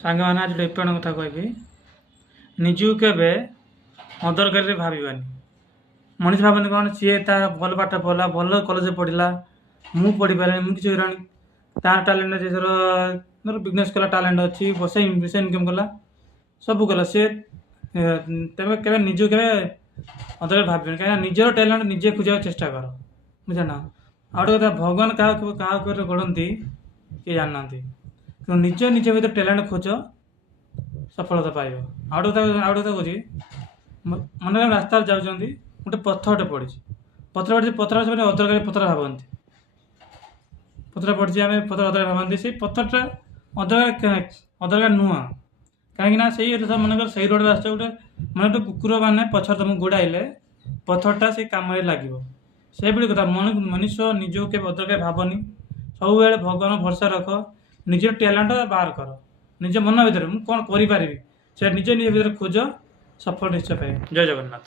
ସାଙ୍ଗମାନେ ଆଜି ଗୋଟେ ଇମ୍ପୋର୍ଟାଣ୍ଟ କଥା କହିବି। ନିଜକୁ କେବେ ଅଦରକାରୀରେ ଭାବିବାନି। ମଣିଷ ଭାବନି କ'ଣ ସିଏ ତା ଭଲ ପାଠ ପଢ଼ିଲା, ଭଲ କଲେଜରେ ପଢ଼ିଲା, ମୁଁ ପଢ଼ିପାରିନି, ମୁଁ କିଛି ହେଇଗଲାଣି। ତାର ଟ୍ୟାଲେଣ୍ଟ ଅଛି, ଧର ବିଜନେସ୍ କଲା, ଟ୍ୟାଲେଣ୍ଟ ଅଛି, ସେ ଇନକମ୍ କଲା, ସବୁ କଲା। ସେ ତେବେ କେବେ ନିଜକୁ କେବେ ଅଦରକାରୀ ଭାବିବେନି, କାହିଁକିନା ନିଜର ଟ୍ୟାଲେଣ୍ଟ ନିଜେ ଖୋଜିବାକୁ ଚେଷ୍ଟା କର, ବୁଝ ନା। ଆଉ ଗୋଟେ କଥା, ଭଗବାନ କାହାକୁ ଗଢ଼ନ୍ତି କିଏ ଜାଣିନାହାନ୍ତି, କିନ୍ତୁ ନିଜ ଭିତରେ ଟ୍ୟାଲେଣ୍ଟ ଖୋଜ, ସଫଳତା ପାଇବ। ଆଉ ଗୋଟେ କଥା କହୁଛି, ମନେ ରାସ୍ତାରେ ଯାଉଛନ୍ତି, ଗୋଟେ ପଥରଟେ ପଡ଼ିଛି, ପଥର ସେମାନେ ଅଦରକାରୀ ପଥର ଭାବନ୍ତି। ପଥର ପଡ଼ିଛି, ଆମେ ପଥର ଅଦରକାରୀ ଭାବନ୍ତି। ସେଇ ପଥରଟା ଅଦରକାରୀ ନୁହଁ, କାହିଁକିନା ସେଇ ମନେକର ସେଇ ରୋଡ଼ରେ ଆସୁଛ, ଗୋଟେ କୁକୁର ମାନେ ପଛରେ ତୁମକୁ ଗୋଡ଼ାଇଲେ ପଥରଟା ସେଇ କାମରେ ଲାଗିବ। ସେଇଭଳି କଥା, ମନୁଷ୍ୟ ନିଜକୁ କେବେ ଅଦରକାରୀ ଭାବନି। ସବୁବେଳେ ଭଗବାନ ଭରସା ରଖ, ନିଜର ଟ୍ୟାଲେଣ୍ଟ ବାହାର କର, ନିଜ ମନ ଭିତରେ ମୁଁ କ'ଣ କରିପାରିବି ସେ ନିଜ ଭିତରେ ଖୋଜ, ସଫଳ ନିଶ୍ଚୟ ପାଇବେ। ଜୟ ଜଗନ୍ନାଥ।